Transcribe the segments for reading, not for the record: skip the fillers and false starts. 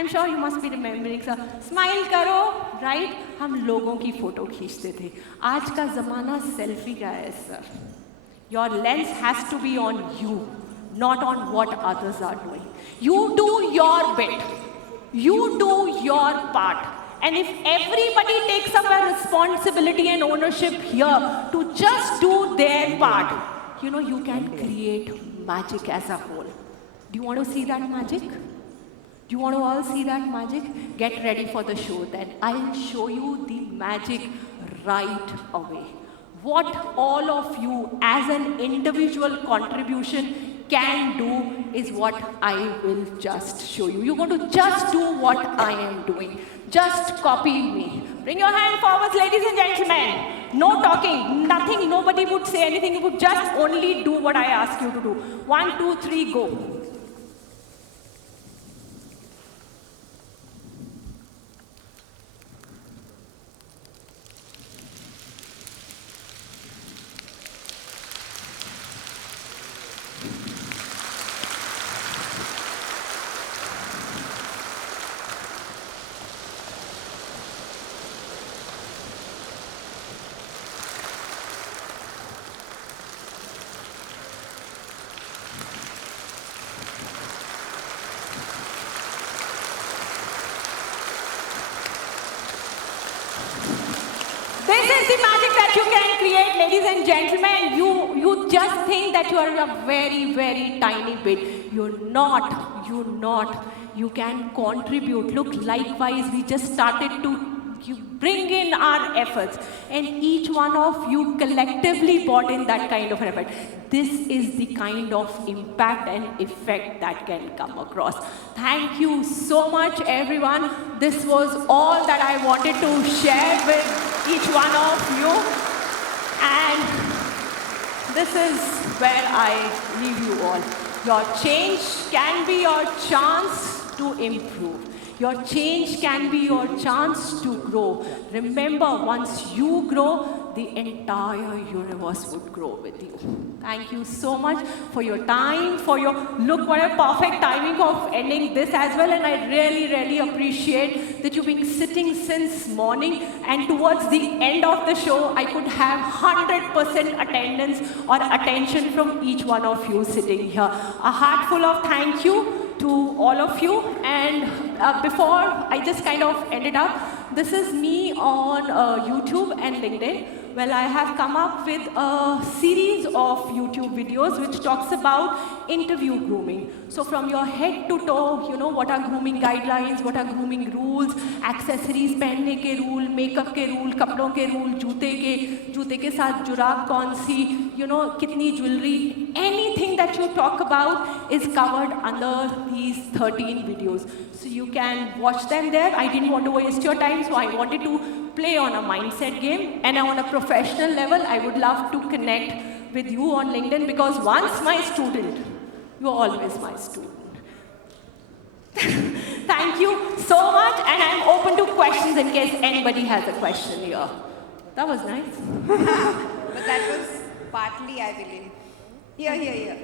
I'm sure you must be remembering, sir. Smile karo, right? हम लोगों की photo खींचते थे. आज का ज़माना सेल्फी का है, sir. Your lens has to be on you, not on what others are doing. You do your bit. You do your part. And if everybody takes up a responsibility and ownership here to just do their part, you know, you can create magic as a whole. Do you want to see that magic? Do you want to all see that magic? Get ready for the show then. I'll show you the magic right away. What all of you as an individual contribution can do is what I will just show you. You're going to just do what I am doing. Just copy me. Bring your hand forwards, ladies and gentlemen. No talking, nothing, nobody would say anything. You would just only do what I ask you to do. 1, 2, 3, go. This is the magic that you can create, ladies and gentlemen. You just think that you are a very, very tiny bit. You're not. You can contribute. Look, likewise, we just started to bring in our efforts. And each one of you collectively brought in that kind of an effort. This is the kind of impact and effect that can come across. Thank you so much, everyone. This was all that I wanted to share with each one of you. And this is where I leave you all. Your change can be your chance to improve. Your change can be your chance to grow. Remember, once you grow, the entire universe would grow with you. Thank you so much for your time, look what a perfect timing of ending this as well. And I really, really appreciate that you've been sitting since morning, and towards the end of the show, I could have 100% attendance or attention from each one of you sitting here. A heart full of thank you to all of you. And before I just kind of end it up, this is me on YouTube and LinkedIn. Well, I have come up with a series of YouTube videos which talks about interview grooming. So from your head to toe, you know, what are grooming guidelines, what are grooming rules, accessories पहनने के rule, makeup के rule, कपड़ों के rule, जूते के साथ जुराब कौन सी, you know, कितनी jewelry, anything that you talk about is covered under these 13 videos. So you can watch them there. I didn't want to waste your time, so I wanted to play on a mindset game, and on a professional level, I would love to connect with you on LinkedIn, because once my student, you're always my student. Thank you so much, and I'm open to questions in case anybody has a question here. That was nice. But that was partly, I believe. Here.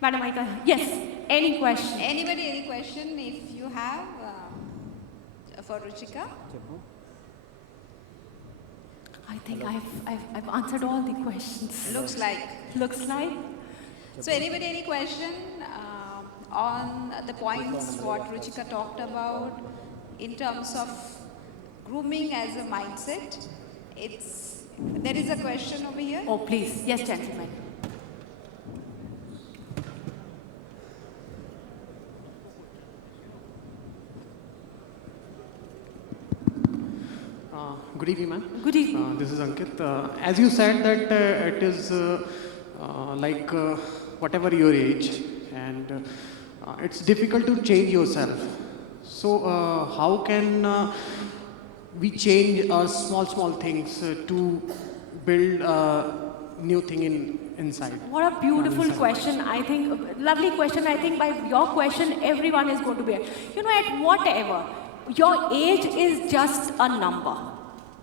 Madam Aika, yes, any question? Anybody, any question if you have for Ruchika? I think I've answered all the questions. Looks like. Looks like. So anybody, any question on the points what Ruchika talked about in terms of grooming as a mindset? There is a question over here. Oh, please. Yes, gentlemen. Good evening, ma'am. Good evening. This is Ankit. As you said that it is like whatever your age, and it's difficult to change yourself. So how can we change small things to build a new thing inside? What a beautiful question. I think, lovely question. I think by your question, everyone is going to be, you know, at whatever, your age is just a number.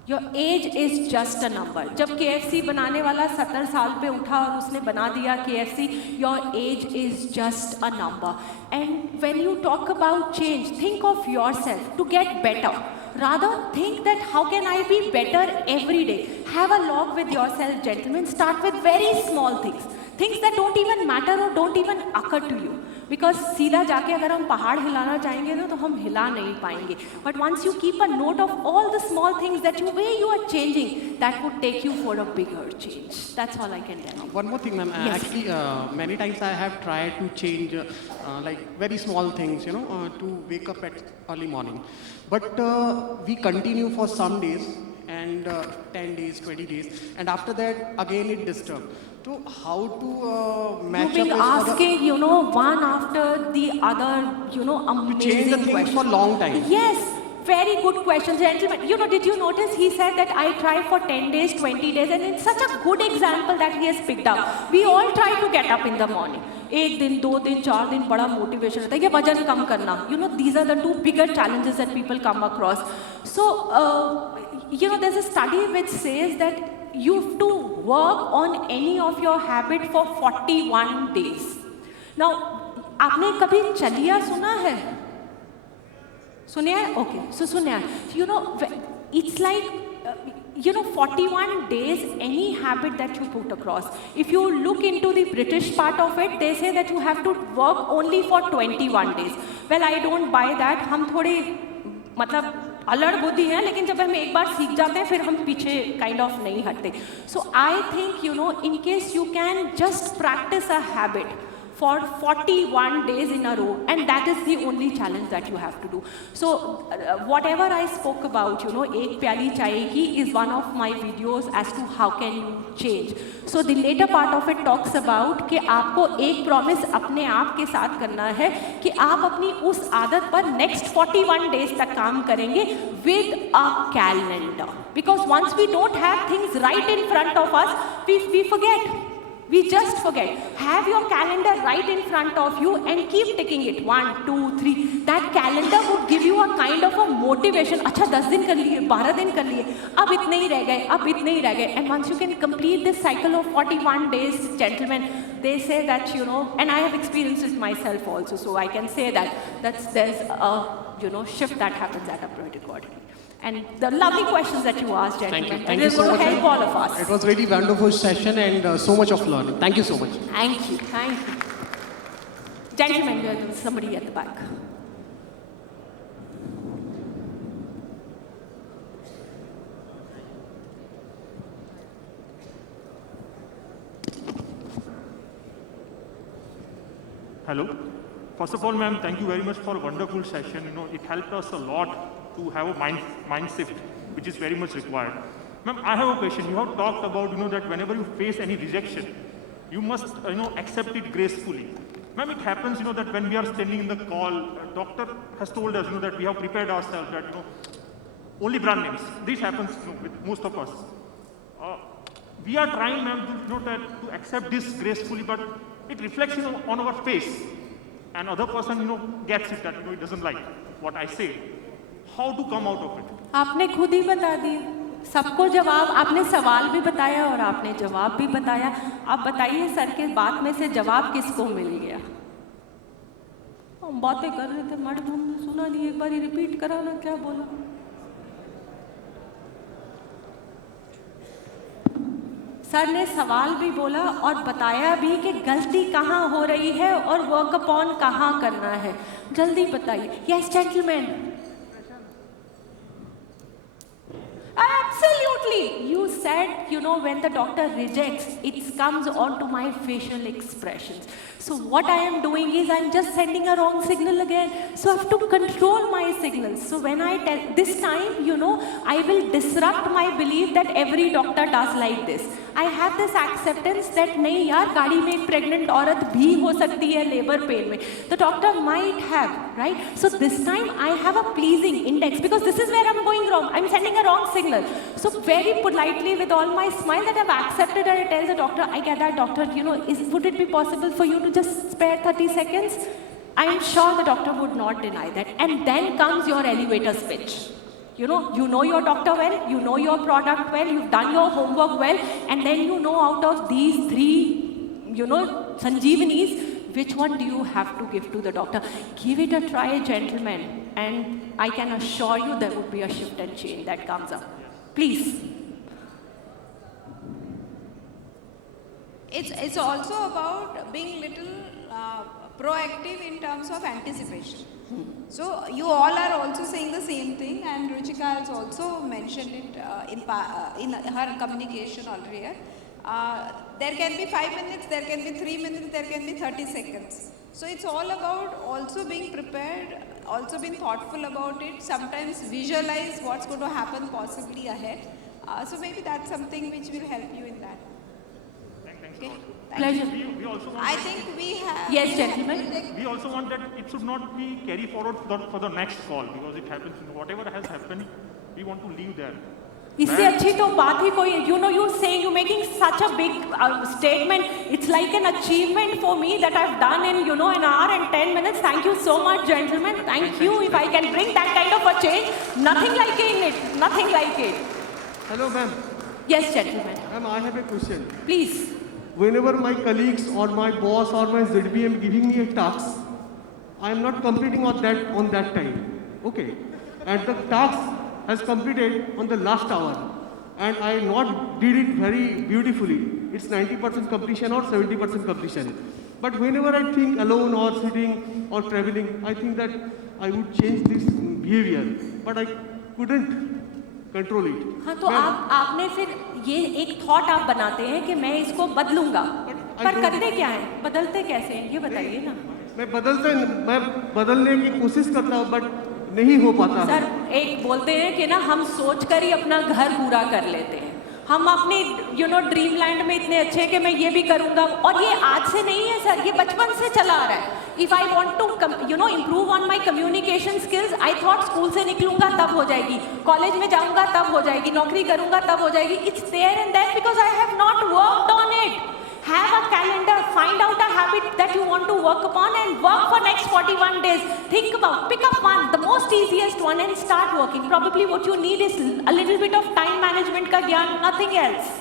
Your age is just a number. जब KFC बनाने वाला 70 साल पे उठा और उसने बना दिया KFC, your age is just a number. And when you talk about change, think of yourself to get better. Rather think that how can I be better every day. Have a log with yourself, gentlemen. Start with very small things. Things that don't even matter or don't even occur to you. Because सीधा जाके अगर हम पहाड़ हिलाना चाहेंगे ना तो हम हिला नहीं पाएंगे. But once you keep a note of all the small things that you way you are changing, that would take you for a bigger change. That's all I can tell you. One more thing, ma'am. Yes. Actually, many times I have tried to change like very small things, to wake up at early morning. But we continue for some days and 10 days, 20 days, and after that again it disturbs. So how to match You've been up with asking, one after the other, amazing change the things questions. for long time. Yes, very good question, gentlemen. Did you notice he said that I try for 10 days, 20 days, and it's such a good example that he has picked up. We all try to get up in the morning. 1 दिन, 2 दिन, 4 दिन बड़ा motivation रहता है कि वजन कम करना. These are the 2 bigger challenges that people come across. So, there's a study which says that you have to work on any of your habit for 41 days. Now, आपने कभी चलिया सुना है? सुनिया? Okay, so सुनिया. It's like, 41 days, any habit that you put across. If you look into the British part of it, they say that you have to work only for 21 days. Well, I don't buy that. हम थोड़े मतलब अलड़ बुद्धि है, लेकिन जब हम एक बार सीख जाते हैं फिर हम पीछे काइंड ऑफ नहीं हटते. So I think in case you can just practice a habit for 41 days in a row, and that is the only challenge that you have to do. So whatever I spoke about, ek pyali chai ki is one of my videos as to how can you change. So the later part of it talks about कि आपको एक promise अपने आप के साथ करना है कि आप अपनी उस आदत पर next 41 days तक काम करेंगे with a calendar. Because once we don't have things right in front of us, we forget. We just forget. Have your calendar right in front of you and keep ticking it. 1, 2, 3. That calendar would give you a kind of a motivation. अच्छा 10 दिन कर लिए, 12 दिन कर लिए, अब इतने ही रह गए, अब इतने ही रह गए. And once you can complete this cycle of 41 days, gentlemen, they say that, and I have experienced it myself also, so I can say that there's a, shift that happens at a British body. And the lovely questions that you asked, gentlemen. Thank it you is so going much. to help all of us. It was really wonderful session and so much of learning. Thank you so much. Thank you. Gentlemen, there's somebody at the back. Hello. First of all, ma'am, thank you very much for a wonderful session. It helped us a lot to have a mind shift, which is very much required. Ma'am, I have a question. You have talked about, that whenever you face any rejection, you must, accept it gracefully. Ma'am, it happens, that when we are standing in the call, doctor has told us, that we have prepared ourselves, that, only brand names. This happens, with most of us. We are trying, ma'am, to accept this gracefully, but it reflects, on our face. And other person, gets it that, it doesn't like what I say. How to come out of it? आपने खुद ही बता दिया सबको जवाब. आपने सवाल भी बताया और आपने जवाब भी बताया. आप बताइए सर के बात में से जवाब किसको मिल गया? हम बातें कर रहे थे मैडम, हमने सुना नहीं, एक बार रिपीट करा ना क्या बोला. सर ने सवाल भी बोला और बताया भी कि गलती कहाँ हो रही है और वर्क अपॉन कहाँ करना है. जल्दी बताइए. Yes gentleman. Absolutely. You said, when the doctor rejects, it comes onto my facial expressions. So what I am doing is I'm just sending a wrong signal again. So I have to control my signals. So when I tell, this time, I will disrupt my belief that every doctor does like this. I have this acceptance that नहीं यार गाड़ी में एक pregnant औरत भी हो सकती है labor pain में. The doctor might have, right? So this time I have a pleasing index because this is where I'm going wrong. I'm sending a wrong signal. So very politely with all my smile that I've accepted, and I tell the doctor, I get that doctor, would it be possible for you to just spare 30 seconds? I am sure the doctor would not deny that. And then comes your elevator speech. You know your doctor well, you know your product well, you've done your homework well, and then you know out of these 3, Sanjeevanis, which one do you have to give to the doctor? Give it a try, gentlemen, and I can assure you there would be a shift and change that comes up. Please. It's also about being little proactive in terms of anticipation. So you all are also saying the same thing, and Ruchika has also mentioned it in her communication earlier. There can be 5 minutes, there can be 3 minutes, there can be 30 seconds. So it's all about also being prepared, also being thoughtful about it, sometimes visualize what's going to happen possibly ahead. So maybe that's something which will help you in that. Thanks Okay. a lot. Pleasure. We also want I think we have. Yes, gentlemen. we also want that it should not be carry forward for the next call, because it happens, whatever has happened, we want to leave there. इससे अच्छी तो बात ही कोई, you're making such a big statement. It's like an achievement for me that I've done in, an hour and 10 minutes. Thank you so much, gentlemen. Thank you. If I can bring that kind of a change, nothing like it. Nothing like it. Hello, ma'am. Yes, gentlemen. Ma'am, I have a question. Please. Whenever my colleagues or my boss or my ZBM giving me a task, I am not completing on that time. Okay. And the task has completed on the last hour, and I not did it very beautifully. It's 90% completion or 70% completion. But whenever I think alone or sitting or traveling, I think that I would change this behavior, but I couldn't control it. हाँ, तो आपने फिर ये एक thought आप बनाते हैं कि मैं इसको बदलूंगा, पर करते क्या है, बदलते कैसे हैं, ये बताइए ना। मैं बदलने की कोशिश करता हूँ, बट नहीं हो पाता। सर, एक बोलते हैं कि ना हम सोच कर ही अपना घर पूरा कर लेते हैं। हम अपने ड्रीम लैंड में इतने अच्छे कि मैं ये भी करूँगा, और ये आज से नहीं है सर, ये बचपन से चला आ रहा है। If I want to improve on my communication skills, I thought school से निकलूंगा तब हो जाएगी, कॉलेज में जाऊंगा तब हो जाएगी, नौकरी करूंगा तब हो जाएगी। It's there and then because I have not worked on it. Have a calendar, find out a habit that you want to work upon and work for next 41 days. Think about, pick up one, the most easiest one, and start working. Probably what you need is a little bit of time management ka gyan, nothing else.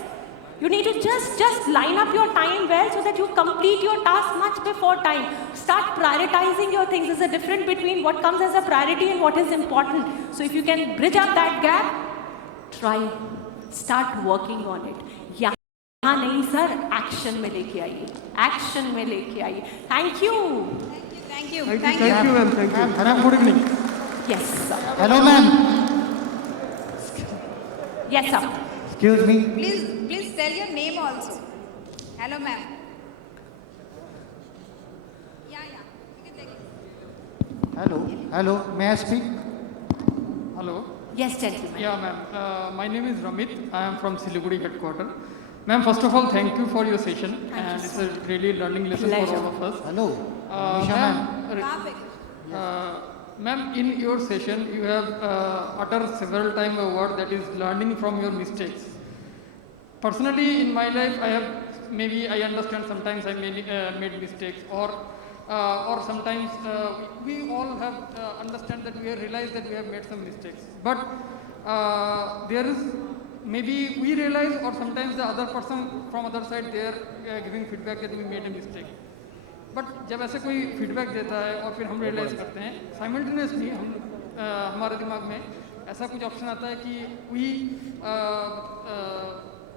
You need to just line up your time well so that you complete your task much before time. Start prioritizing your things. There's a difference between what comes as a priority and what is important. So if you can bridge up that gap, try. Start working on it. Yeah. हाँ नहीं sir, action में लेके आइए, action में लेके आइए। Thank you. Thank you. Thank you, ma'am. Thank you. Madam, good evening. Yes sir. Hello, ma'am. Yes sir. Excuse me. Please tell your name also. Hello, ma'am. Yeah. You can take it. Hello. May I speak? Hello. Yes gentleman. Yeah, ma'am. My name is Ramit. I am from Siliguri headquarters. Ma'am, first of all, thank you for your session, and it's a really learning lesson Pleasure. for all of us. Hello. Nisha, ma'am. कहाँ पे? Ma'am, in your session, you have uttered several times a word that is learning from your mistakes. Personally, in my life, I understand sometimes I made mistakes, or sometimes we all have understand that we have realized that we have made some mistakes. But there is maybe we realize, or sometimes the other person from other side they are giving feedback that we made a mistake. But जब ऐसे कोई feedback देता है और फिर हम realise करते हैं, साइमल्टेनियसली हमारे दिमाग में ऐसा कुछ ऑप्शन आता है कि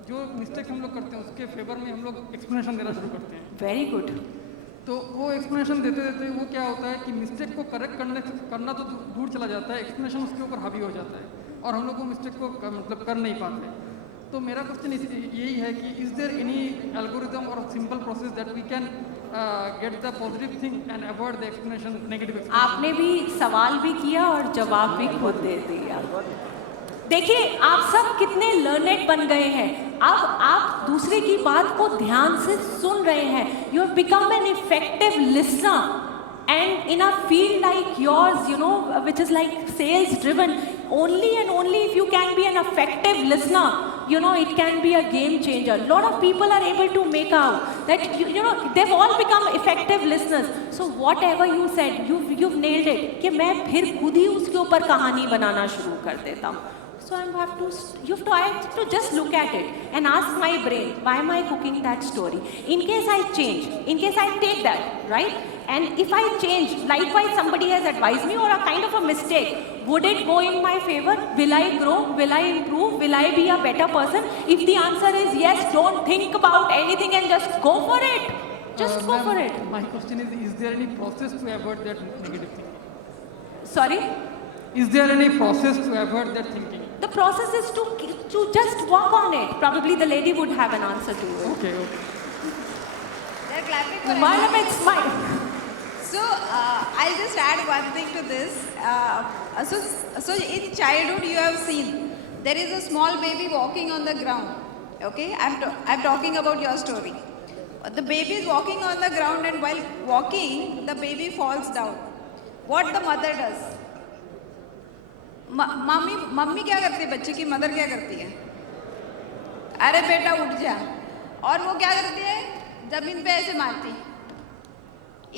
जो मिस्टेक हम लोग करते हैं उसके फेवर में हम लोग एक्सप्लेनेशन देना शुरू करते हैं। Very good. तो वो एक्सप्लेनेशन देते देते वो क्या होता है कि मिस्टेक को करेक्ट करना तो दूर चला जाता है, एक्सप्लेनेशन उसके ऊपर हावी हो जाता है और हम लोग वो मिस्टेक को मतलब कर नहीं पाते। तो मेरा क्वेश्चन यही है कि इज देयर एनी एल्गोरिदम और simple process that we can get the positive thing and avoid the explanation negative. आपने भी सवाल भी किया और जवाब भी खुद दे दिया। देखिए आप सब कितने लर्नेड बन गए हैं, अब आप दूसरे की बात को ध्यान से सुन रहे हैं। You have become an effective listener, and in a field like yours, which is like sales driven, only and only if you can be an effective listener, you know, it can be a game changer. A lot of people are able to make out that, you know, they've all become effective listeners. So whatever you said, you've nailed it. कि मैं फिर खुद ही उसके ऊपर कहानी बनाना शुरू कर देता हूँ. So I have to just look at it and ask my brain, why am I cooking that story? In case I change, in case I take that, right? And if I change, likewise somebody has advised me or a kind of a mistake, would it go in my favor? Will I grow? Will I improve? Will I be a better person? If the answer is yes, don't think about anything and just go for it. Just go Ma'am, for it. My question is there any process to avoid that negative thinking? Sorry? Is there any process to avoid that thinking? The process is to just work on it. Probably the lady would have an answer to it. Okay. They're clapping for Madam, everyone. it's mine. So I'll just add one thing to this. So in childhood you have seen there is a small baby walking on the ground. Okay, I'm talking about your story. The baby is walking on the ground, and while walking, the baby falls down. What the mother does? Mummy क्या करती है? बच्चे की mother क्या करती है? अरे बेटा उठ जा. और वो क्या करती है? जमीन पे ऐसे मारती.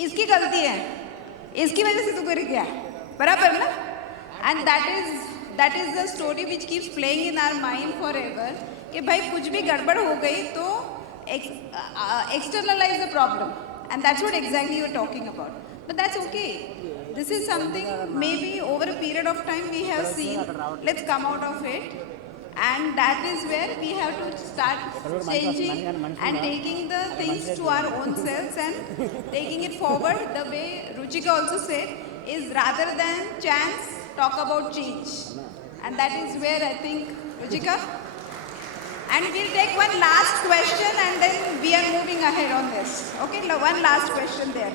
इसकी गलती है, इसकी वजह से तू गिर गया, बराबर ना? And that is the story which keeps playing in our mind forever. कि भाई कुछ भी गड़बड़ हो गई तो externalize the problem, and that's what exactly you're talking about. But that's okay. This is something maybe over a period of time we have seen. Let's come out of it. And that is where we have to start changing and taking the things to our own selves and taking it forward. The way Ruchika also said is rather than chance, talk about change. And that is where I think, Ruchika. And we'll take one last question and then we are moving ahead on this. Okay, one last question there.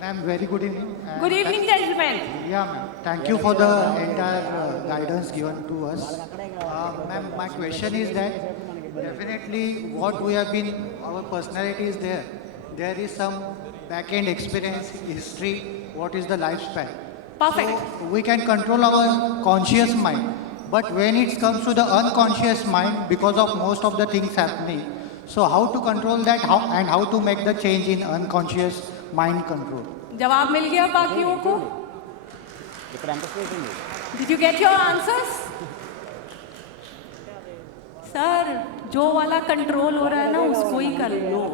Ma'am, very good evening. Good evening, gentlemen. Yeah, ma'am. Thank you for the entire guidance given to us. Ma'am, my question is that definitely what we have been, our personality is there. There is some back-end experience, history, what is the lifespan. Perfect. So we can control our conscious mind. But when it comes to the unconscious mind, because of most of the things happening, so how to control that and how to make the change in unconscious mind control? जवाब मिल गया बाकियों को? Did you get your answers? Sir, जो वाला control हो रहा है ना उसको ही कर लो,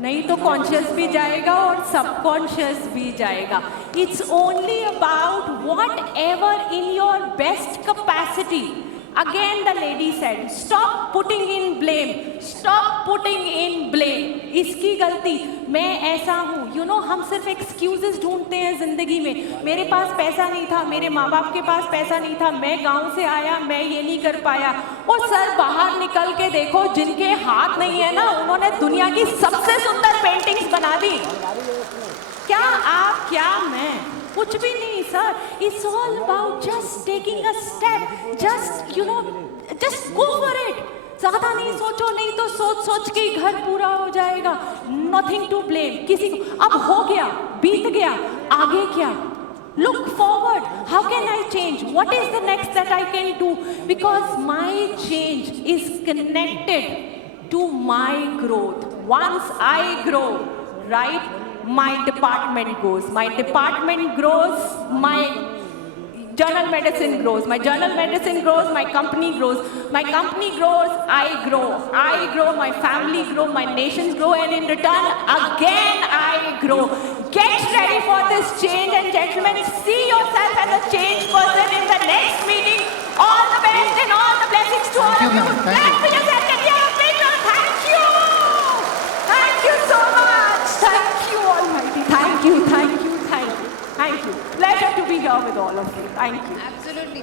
नहीं तो कॉन्शियस भी जाएगा और सबकॉन्शियस भी जाएगा. It's only about whatever in your best capacity. Again the lady said, stop putting in blame. Stop putting in blame. इसकी गलती, मैं ऐसा हूँ. You know, हम सिर्फ excuses ढूंढते हैं जिंदगी में. मेरे पास पैसा नहीं था, मेरे माँ बाप के पास पैसा नहीं था, मैं गांव से आया, मैं ये नहीं कर पाया. और सर बाहर निकल के देखो, जिनके हाथ नहीं है ना, उन्होंने दुनिया की सबसे सुंदर पेंटिंग्स बना दी. क्या आप, क्या मैं, कुछ भी नहीं sir. It's all about just taking a step. Just, you know, just go for it. ज़्यादा नहीं सोचो, नहीं तो सोच सोच के ही घर पूरा हो जाएगा. Nothing to blame. किसी को, अब हो गया, बीत गया, आगे क्या? Look forward. How can I change? What is the next that I can do? Because my change is connected to my growth. Once I grow, right? My department grows. My department grows, my general medicine grows. My general medicine grows, my company grows. My company grows, I grow. I grow, my family grow, my nations grow, and in return, again I grow. Get ready for this change, and gentlemen, see yourself as a change person in the next meeting. All the best and all the blessings to all of you. Clap for yourself and give a big round. Thank you. Thank you so much. Thank you, Almighty. Thank you, thank you, thank you. Thank you. Pleasure to be here with all of you. Thank you. Absolutely.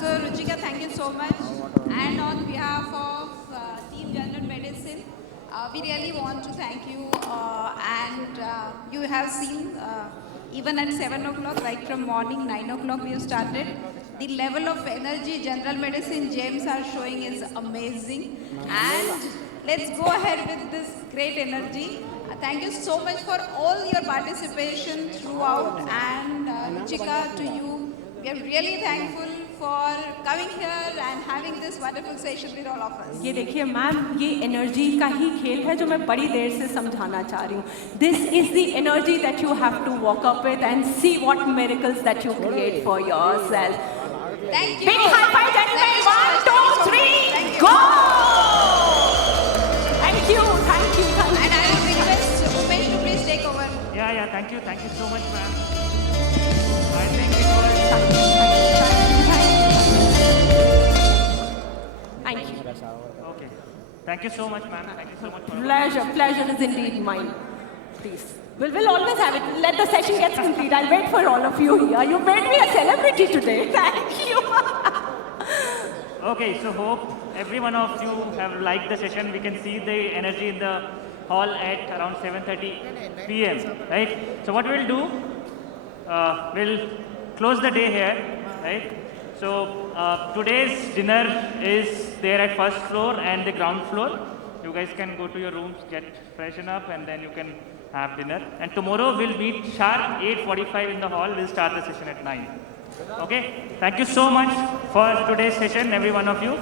So Ruchika, thank you so much. And on behalf of Team General Medicine, we really want to thank you. You have seen, even at 7 o'clock, right from morning, 9 o'clock we have started. The level of energy General Medicine James are showing is amazing. And let's go ahead with this great energy. Thank you so much for all your participation throughout, and Ruchika, to you, We are really thankful for coming here and having this wonderful session with all of us. ये देखिए ma'am, ये energy का ही खेल है जो मैं बड़ी देर से समझाना चाह रही हूँ. This is the energy that you have to walk up with and see what miracles that you create for yourself. Thank you. Big high five, Thank you gentlemen. so 1, much. 2, 3, Thank you. go! Thank you, thank you, thank you. And I will request Umesh to please take over. Yeah, thank you so much, ma'am. I think it was. Thank you. Okay. Thank you so much, ma'am. Thank you so much for. Pleasure is indeed mine. Please. We'll always have it. Let the session get complete. I'll wait for all of you here. You made me a celebrity today. Thank you. Okay, so hope every one of you have liked the session. We can see the energy in the hall at around 7:30 p.m. Right? So what we'll do, we'll close the day here. Right? So today's dinner is there at first floor and the ground floor. You guys can go to your rooms, get freshen up, and then you can have dinner. And tomorrow we'll meet sharp 8:45 in the hall. We'll start the session at 9. Okay? Thank you so much for today's session, every one of you.